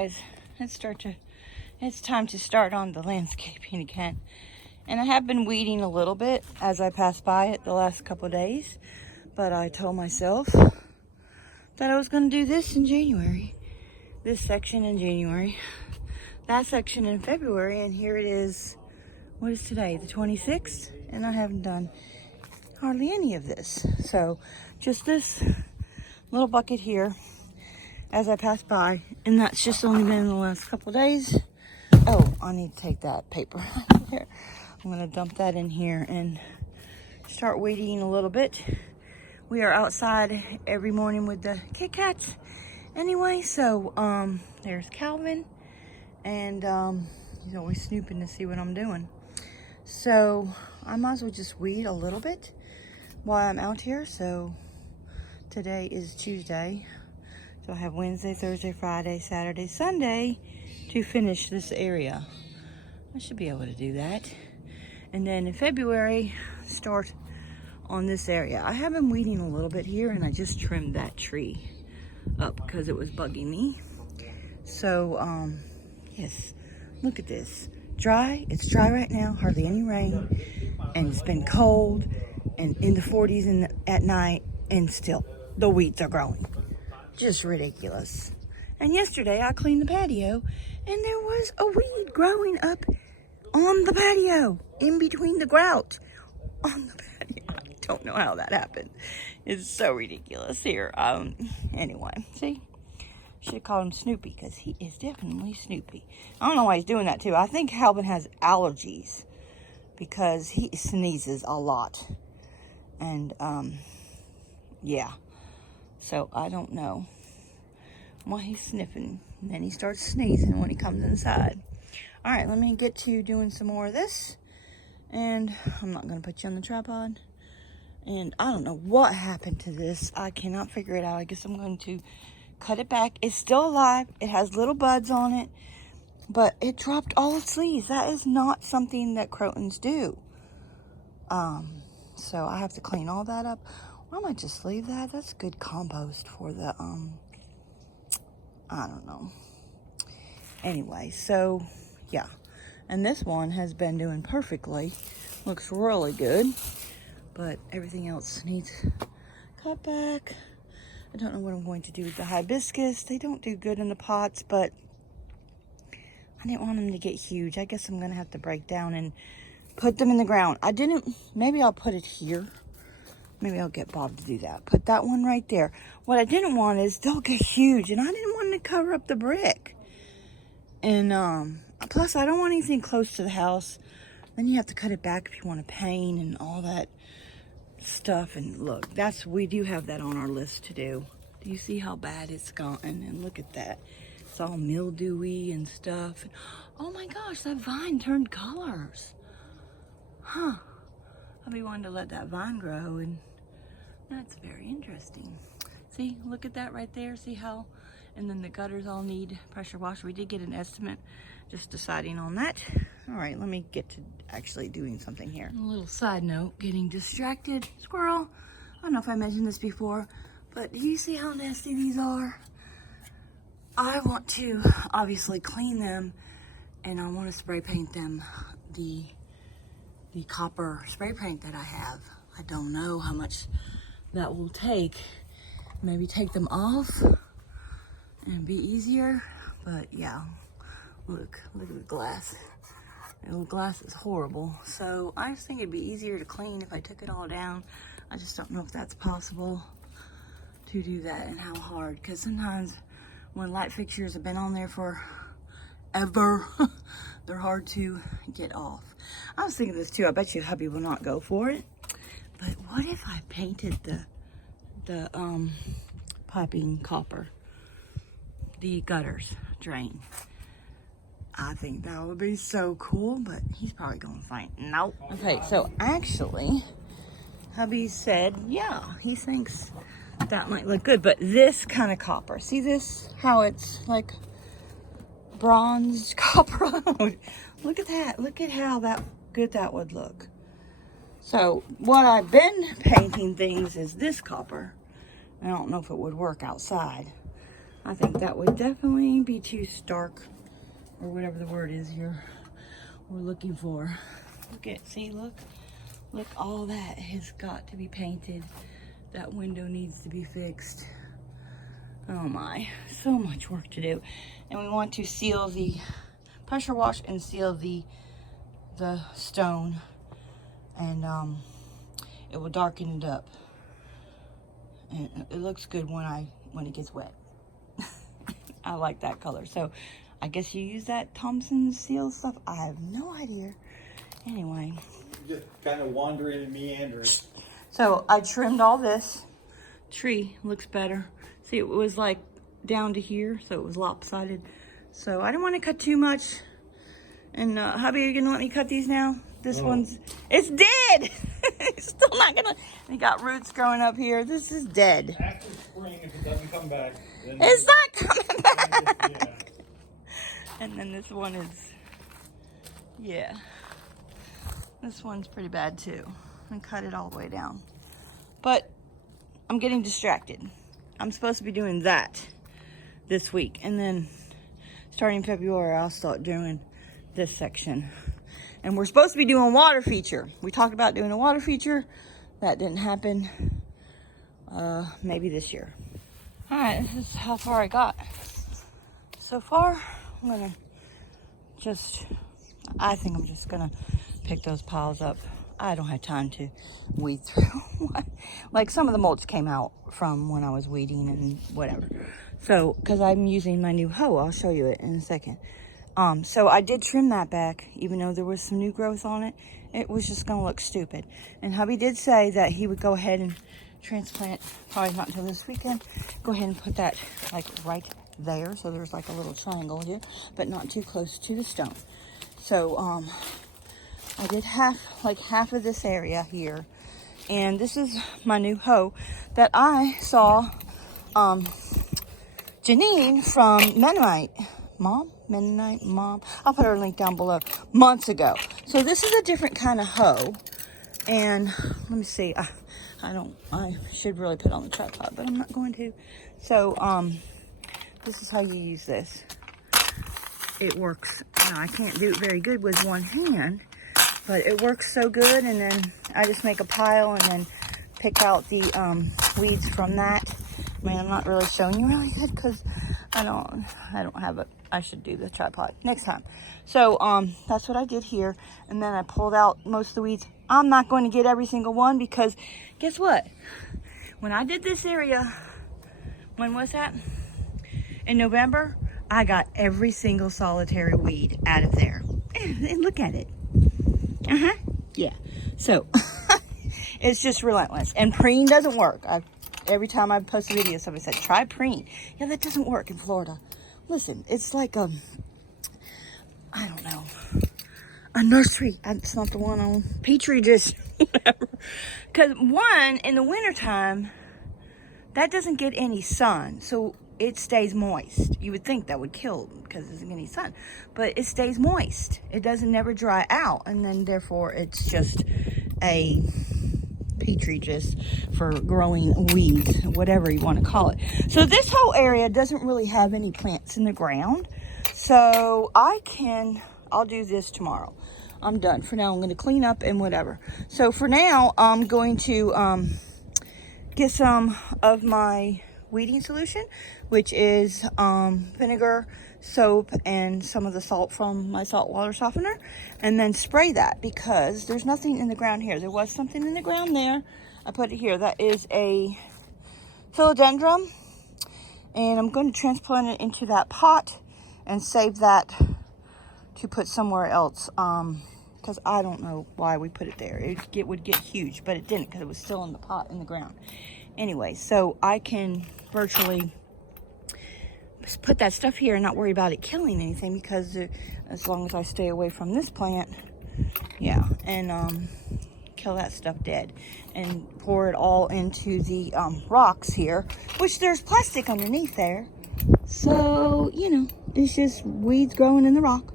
guys. It's time to start on the landscaping again. And I have been weeding a little bit as I pass by it the last couple of days. But I told myself that I was going to do this in January. This section in January. That section in February. And here it is. What is today? The 26th? And I haven't done hardly any of this. So just this little bucket here as I pass by, and that's just only been in the last couple of days. Oh, I need to take that paper here. I'm gonna dump that in here and start weeding a little bit. We are outside every morning with the Kit Kats anyway, so there's Calvin, and he's always snooping to see what I'm doing. So I might as well just weed a little bit while I'm out here. So today is Tuesday. So I have Wednesday, Thursday, Friday, Saturday, Sunday to finish this area. I should be able to do that. And then in February, start on this area. I have been weeding a little bit here, and I just trimmed that tree up because it was bugging me. So, yes, look at this. Dry, it's dry right now, hardly any rain, and it's been cold and in the 40s at night, and still the weeds are growing. Just ridiculous. And yesterday I cleaned the patio, and there was a weed growing up on the patio, in between the grout on the patio. I don't know how that happened. It's so ridiculous here. Anyway, see, should have called him Snoopy, because he is definitely Snoopy. I don't know why he's doing that too. I think Calvin has allergies because he sneezes a lot, and yeah. So I don't know why he's sniffing. And then he starts sneezing when he comes inside. All right, let me get to doing some more of this. And I'm not going to put you on the tripod. And I don't know what happened to this. I cannot figure it out. I guess I'm going to cut it back. It's still alive. It has little buds on it. But it dropped all its leaves. That is not something that crotons do. So I have to clean all that up. Or I might just leave that. That's good compost for the, I don't know. Anyway, so, yeah. And this one has been doing perfectly. Looks really good. But everything else needs cut back. I don't know what I'm going to do with the hibiscus. They don't do good in the pots, but I didn't want them to get huge. I guess I'm going to have to break down and put them in the ground. Maybe I'll put it here. Maybe I'll get Bob to do that. Put that one right there. What I didn't want is they'll get huge, and I didn't want to cover up the brick. And plus, I don't want anything close to the house. Then you have to cut it back if you want to paint and all that stuff. And look, we do have that on our list to do. Do you see how bad it's gotten? And look at that. It's all mildewy and stuff. And, oh my gosh, that vine turned colors. Huh. I'll be wanting to let that vine grow, and that's very interesting. See, look at that right there. See how, and then the gutters all need pressure wash. We did get an estimate, just deciding on that. All right, let me get to actually doing something here. A little side note, getting distracted. Squirrel. I don't know if I mentioned this before, but do you see how nasty these are? I want to obviously clean them, and I want to spray paint them the copper spray paint that I have. I don't know how much that will take. Maybe take them off and be easier, but yeah, look at the glass. The glass is horrible. So I just think it'd be easier to clean if I took it all down. I just don't know if that's possible to do that, and how hard, because sometimes when light fixtures have been on there for ever, they're hard to get off. I was thinking this too. I bet you hubby will not go for it. But what if I painted the piping copper, the gutters drain? I think that would be so cool, but he's probably going to fight. Nope. Okay, so actually, hubby said, yeah, he thinks that might look good, but this kind of copper, see this? How it's like bronzed copper. Look at that. Look at how good that would look. So what I've been painting things is this copper. I don't know if it would work outside, I think that would definitely be too stark, or whatever the word is we're looking for. Look at, see, look, all that has got to be painted. That window needs to be fixed. Oh my, so much work to do. And we want to seal the pressure wash and seal the stone, and it will darken it up. And it looks good when it gets wet. I like that color. So I guess you use that Thompson seal stuff. I have no idea. Anyway. Just kind of wandering and meandering. So I trimmed all this. Tree looks better. See, it was like down to here, so it was lopsided. So I didn't want to cut too much. And hubby, are you gonna let me cut these now? This one's, it's dead. It's still not gonna, we got roots growing up here. This is dead. After spring, if it doesn't come back, then it's not coming back. Yeah. And then this one is, yeah. This one's pretty bad too. I cut it all the way down. But I'm getting distracted. I'm supposed to be doing that this week. And then starting February, I'll start doing this section. And we're supposed to be doing a water feature. We talked about doing a water feature. That didn't happen. Maybe this year. All right, this is how far I got. So far, I think I'm just gonna pick those piles up. I don't have time to weed through. Like some of the mulch came out from when I was weeding and whatever. So, because I'm using my new hoe, I'll show you it in a second. So I did trim that back, even though there was some new growth on it. It was just gonna look stupid. And hubby did say that he would go ahead and transplant, probably not until this weekend, go ahead and put that like right there. So there's like a little triangle here, but not too close to the stone. So, I did half of this area here. And this is my new hoe that I saw, Janine from Mennonite Mom. I'll put her link down below, months ago. So this is a different kind of hoe. And let me see, I should really put it on the tripod, but I'm not going to. So, this is how you use this. It works. Now, I can't do it very good with one hand, but it works so good. And then I just make a pile and then pick out the weeds from that. I mean, I'm not really showing you really good because I don't have it. I should do the tripod next time. So that's what I did here. And then I pulled out most of the weeds. I'm not going to get every single one because guess what? When I did this area, when was that? In November, I got every single solitary weed out of there. And look at it. Yeah. So it's just relentless. And preen doesn't work. Every time I post a video, somebody said, try preen. Yeah, that doesn't work in Florida. Listen, it's like I don't know, a nursery. It's not the one on Petri dish, whatever. Because one, in the wintertime, that doesn't get any sun. So it stays moist. You would think that would kill because it doesn't get any sun. But it stays moist. It doesn't never dry out. And then therefore it's just a Petri dish for growing weeds, whatever you want to call it. So this whole area doesn't really have any plants in the ground. So I'll do this tomorrow. I'm done. For now, I'm going to clean up and whatever. So for now, I'm going to get some of my weeding solution, which is vinegar, soap, and some of the salt from my salt water softener, and then spray that because there's nothing in the ground here. There was something in the ground there. I put it here. That is a philodendron, and I'm going to transplant it into that pot and save that to put somewhere else because I don't know why we put it there. It would get huge, but it didn't because it was still in the pot in the ground. Anyway, so I can virtually just put that stuff here and not worry about it killing anything because as long as I stay away from this plant, yeah, and kill that stuff dead and pour it all into the rocks here, which there's plastic underneath there. So, you know, it's just weeds growing in the rock.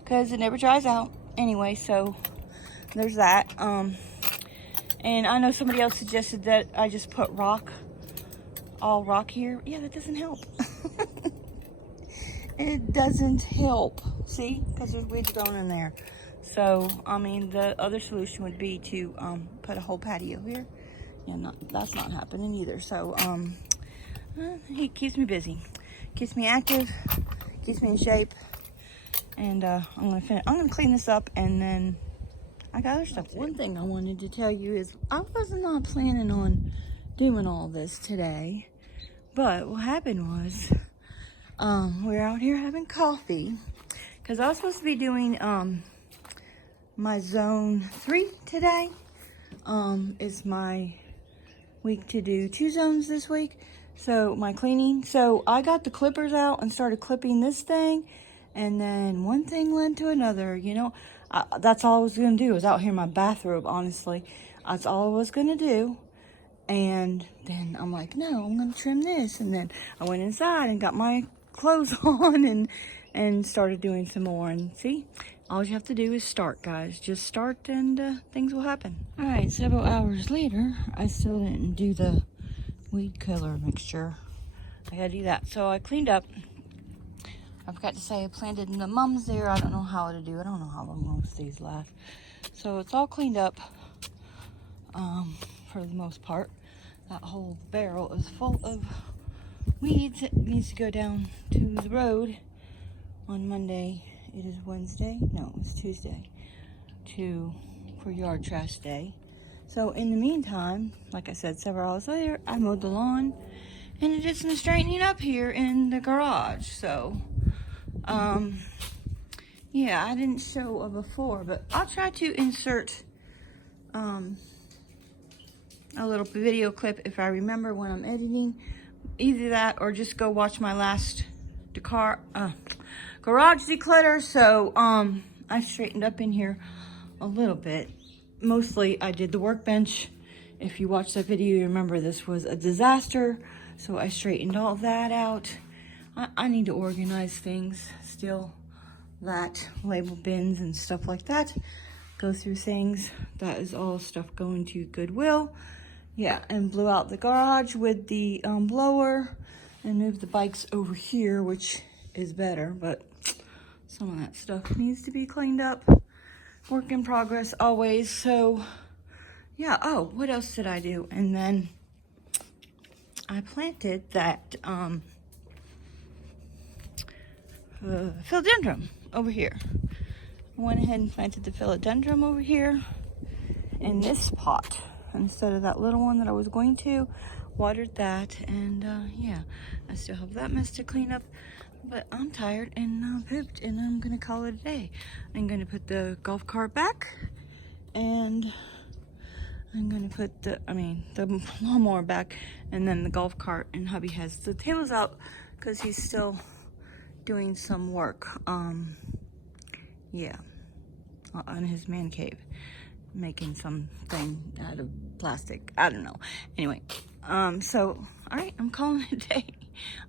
Because it never dries out. Anyway, so there's that. And I know somebody else suggested that I just put rock all rock here. Yeah, that doesn't help. It doesn't help. See? Because there's weeds growing in there. So, I mean, the other solution would be to put a whole patio here. Yeah, that's not happening either. So, he keeps me busy. Keeps me active. Keeps me in shape. And I'm gonna clean this up, and then I got other stuff to do. One thing I wanted to tell you is I was not planning on doing all this today, but what happened was we're out here having coffee because I was supposed to be doing my zone 3 today. It's my week to do 2 zones this week, so my cleaning. So I got the clippers out and started clipping this thing. And then one thing led to another, you know. That's all I was going to do. I was out here in my bathrobe, honestly. That's all I was going to do. And then I'm like, no, I'm going to trim this. And then I went inside and got my clothes on and started doing some more. And see, all you have to do is start, guys. Just start and things will happen. All right, several hours later, I still didn't do the weed killer mixture. I got to do that. So I cleaned up. I forgot to say I planted the mums there. I don't know how to do it. I don't know how long most of these last. So it's all cleaned up for the most part. That whole barrel is full of weeds. It needs to go down to the road on Monday. It is Wednesday. No, it's Tuesday. For yard trash day. So in the meantime, like I said, several hours later, I mowed the lawn and I did some straightening up here in the garage. So yeah, I didn't show a before, but I'll try to insert a little video clip if I remember when I'm editing. Either that or just go watch my last garage declutter. So I straightened up in here a little bit. Mostly I did the workbench. If you watched that video, you remember this was a disaster. So I straightened all that out. I need to organize things still, that label bins and stuff like that. Go through things. That is all stuff going to Goodwill. Yeah, and blew out the garage with the blower and moved the bikes over here, which is better, but some of that stuff needs to be cleaned up. Work in progress always. So yeah, oh, what else did I do? And then I planted that philodendron over here. I went ahead and planted the philodendron over here in this pot instead of that little one that I was going to. Watered that, and yeah, I still have that mess to clean up, but I'm tired and pooped, and I'm gonna call it a day. I'm gonna put the golf cart back, and I'm gonna put the lawnmower back, and then the golf cart, and hubby has the tables out because he's still doing some work, yeah, on his man cave, making something out of plastic. I don't know. Anyway, so, all right, I'm calling it a day.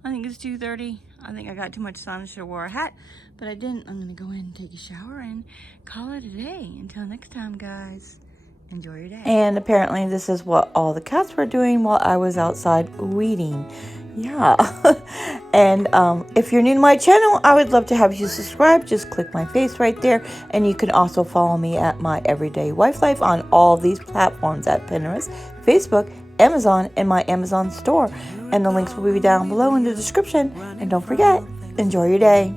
I think it's 2:30. I think I got too much sun. I should have wore a hat, but I didn't. I'm gonna go in and take a shower and call it a day. Until next time, guys. Enjoy your day. And apparently this is what all the cats were doing while I was outside weeding. Yeah. And if you're new to my channel, I would love to have you subscribe. Just click my face right there. And you can also follow me at My Everyday Wife Life on all of these platforms at Pinterest, Facebook, Amazon, and my Amazon store. And the links will be down below in the description. And don't forget, enjoy your day.